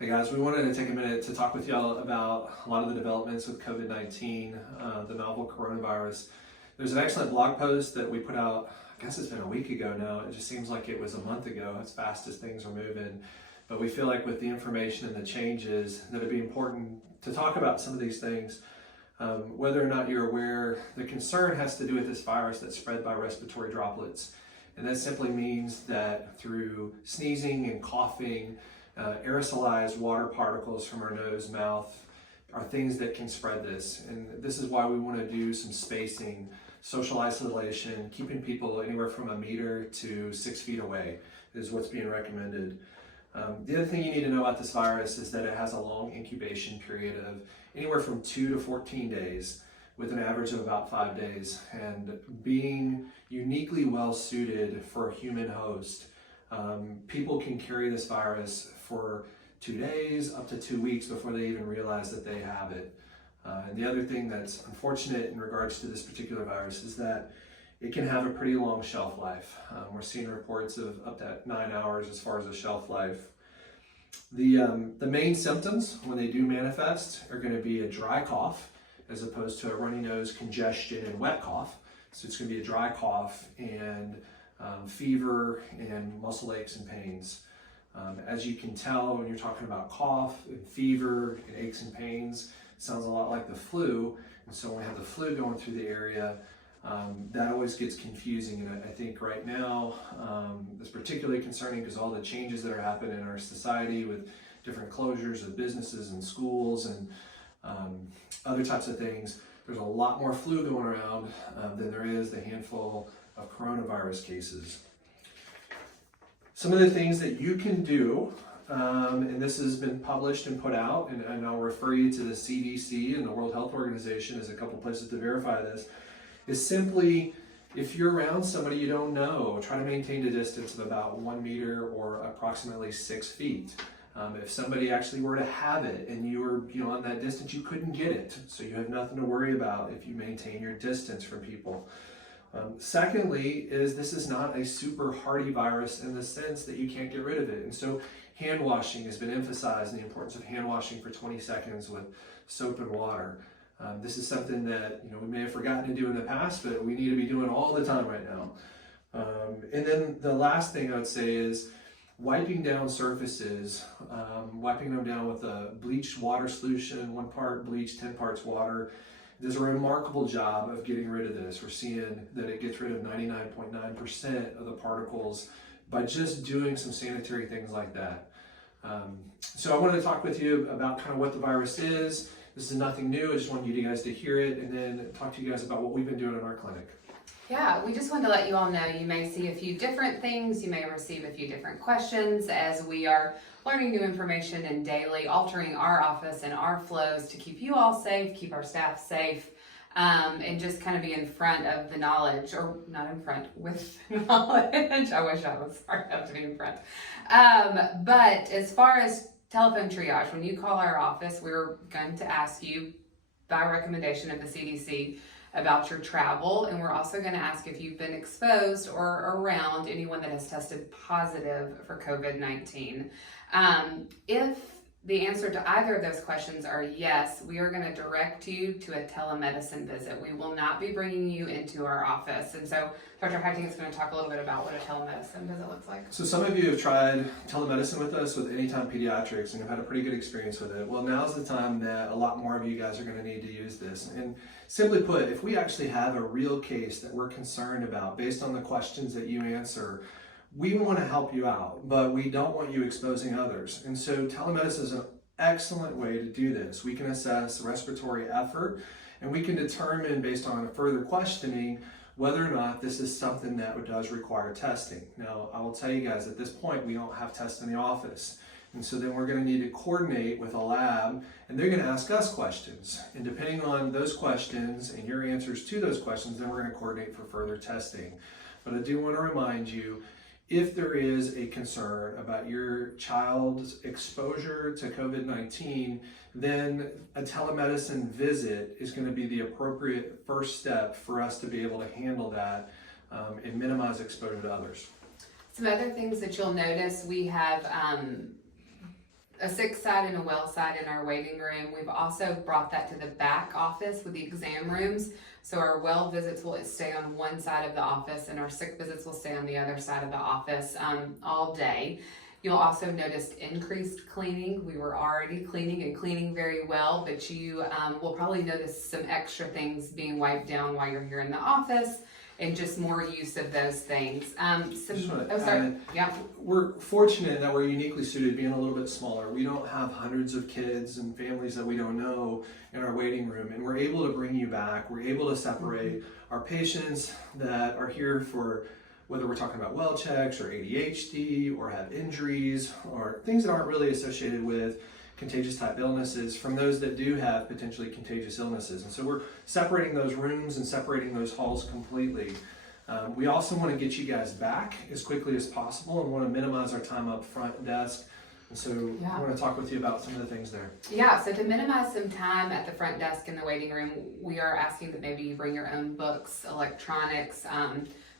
Hey guys, we wanted to take a minute to talk with y'all about a lot of the developments with COVID-19, the novel coronavirus. There's an excellent blog post that we put out, I guess it's been a week ago now. It just seems like it was a month ago, as fast as things are moving. But we feel like with the information and the changes that it'd be important to talk about some of these things. Whether or not you're aware, the concern has to do with this virus that's spread by respiratory droplets. And that simply means that through sneezing and coughing, aerosolized water particles from our nose, mouth, are things that can spread this. And this is why we want to do some spacing, social isolation, keeping people anywhere from 1 meter to 6 feet away is what's being recommended. The other thing you need to know about this virus is that it has a long incubation period of anywhere from 2 to 14 days, with an average of about 5 days. And being uniquely well suited for a human host, people can carry this virus for 2 days up to 2 weeks before they even realize that they have it. And the other thing that's unfortunate in regards to this particular virus is that it can have a pretty long shelf life. We're seeing reports of up to 9 hours as far as a shelf life. The main symptoms when they do manifest are going to be a dry cough as opposed to a runny nose, congestion, and wet cough. So it's going to be a dry cough and fever and muscle aches and pains. As you can tell, when you're talking about cough and fever and aches and pains, it sounds a lot like the flu. And so when we have the flu going through the area, that always gets confusing. And I think right now, it's particularly concerning because all the changes that are happening in our society with different closures of businesses and schools and other types of things, there's a lot more flu going around than there is the handful of coronavirus cases. Some of the things that you can do, and this has been published and put out, and I'll refer you to the CDC and the World Health Organization as a couple places to verify this, is simply, if you're around somebody you don't know, try to maintain a distance of about 1 meter or approximately 6 feet. If somebody actually were to have it and you were on that distance, you couldn't get it. So you have nothing to worry about if you maintain your distance from people. Secondly, this is not a super hardy virus in the sense that you can't get rid of it. And so hand washing has been emphasized, and the importance of hand washing for 20 seconds with soap and water. This is something that we may have forgotten to do in the past, but we need to be doing all the time right now. And then the last thing I would say is wiping down surfaces, wiping them down with a bleached water solution, 1 part bleach, 10 parts water. Does a remarkable job of getting rid of this. We're seeing that it gets rid of 99.9% of the particles by just doing some sanitary things like that. So I wanted to talk with you about kind of what the virus is. This is nothing new. I just wanted you guys to hear it and then talk to you guys about what we've been doing in our clinic. Yeah, we just wanted to let you all know you may see a few different things. You may receive a few different questions as we are learning new information and daily altering our office and our flows to keep you all safe, keep our staff safe, and just kind of be in front of the knowledge, or not in front, with knowledge. I wish I was smart enough to be in front. But as far as telephone triage, when you call our office, we're going to ask you, by recommendation of the CDC, about your travel, and we're also going to ask if you've been exposed or around anyone that has tested positive for COVID-19. If the answer to either of those questions are yes, we are going to direct you to a telemedicine visit. We will not be bringing you into our office. And so Dr. Heiting is going to talk a little bit about what a telemedicine visit looks like. So some of you have tried telemedicine with us with Anytime Pediatrics and have had a pretty good experience with it. Well, now's the time that a lot more of you guys are going to need to use this. And simply put, if we actually have a real case that we're concerned about based on the questions that you answer, we want to help you out, but we don't want you exposing others. And so telemedicine is an excellent way to do this. We can assess respiratory effort, and we can determine based on further questioning whether or not this is something that does require testing. Now, I will tell you guys at this point, we don't have tests in the office. And so then we're going to need to coordinate with a lab, and they're going to ask us questions. And depending on those questions and your answers to those questions, then we're going to coordinate for further testing. But I do want to remind you, if there is a concern about your child's exposure to COVID-19, then a telemedicine visit is going to be the appropriate first step for us to be able to handle that and minimize exposure to others. Some other things that you'll notice, we have a sick side and a well side in our waiting room. We've also brought that to the back office with the exam rooms. So our well visits will stay on one side of the office and our sick visits will stay on the other side of the office all day. You'll also notice increased cleaning. We were already cleaning and cleaning very well, but you will probably notice some extra things being wiped down while you're here in the office and just more use of those things. Yeah. We're fortunate that we're uniquely suited, being a little bit smaller. We don't have hundreds of kids and families that we don't know in our waiting room, and we're able to bring you back. We're able to separate our patients that are here for whether we're talking about well checks or ADHD or have injuries or things that aren't really associated with contagious type illnesses from those that do have potentially contagious illnesses. And so we're separating those rooms and separating those halls completely. We also want to get you guys back as quickly as possible and want to minimize our time up front desk. And so I want to talk with you about some of the things there. Yeah, so to minimize some time at the front desk in the waiting room, we are asking that maybe you bring your own books, electronics,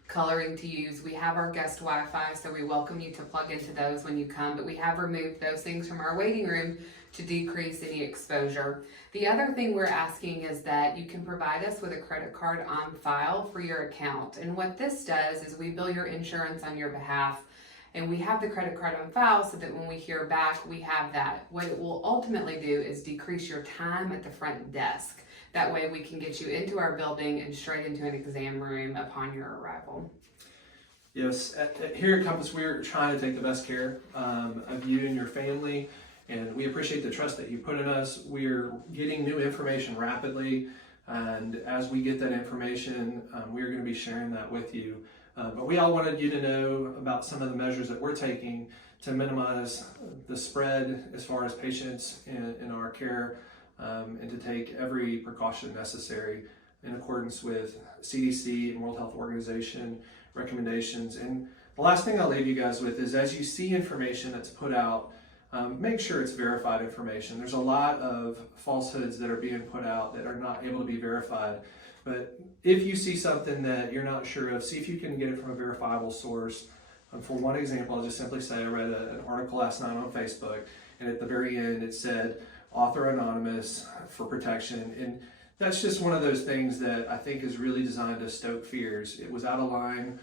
coloring to use. We have our guest Wi-Fi, so we welcome you to plug into those when you come, but we have removed those things from our waiting room to decrease any exposure. The other thing we're asking is that you can provide us with a credit card on file for your account. And what this does is we bill your insurance on your behalf, and we have the credit card on file so that when we hear back, we have that. What it will ultimately do is decrease your time at the front desk. That way we can get you into our building and straight into an exam room upon your arrival. Yes, here at Compass, we're trying to take the best care of you and your family, and we appreciate the trust that you put in us. We're getting new information rapidly, and as we get that information, we're going to be sharing that with you. But we all wanted you to know about some of the measures that we're taking to minimize the spread as far as patients in our care, and to take every precaution necessary in accordance with CDC and World Health Organization recommendations. And the last thing I'll leave you guys with is, as you see information that's put out, make sure it's verified information. There's a lot of falsehoods that are being put out that are not able to be verified. But if you see something that you're not sure of, see if you can get it from a verifiable source. For one example, I'll just simply say I read an article last night on Facebook, and at the very end it said, author anonymous for protection. And that's just one of those things that I think is really designed to stoke fears. It was out of line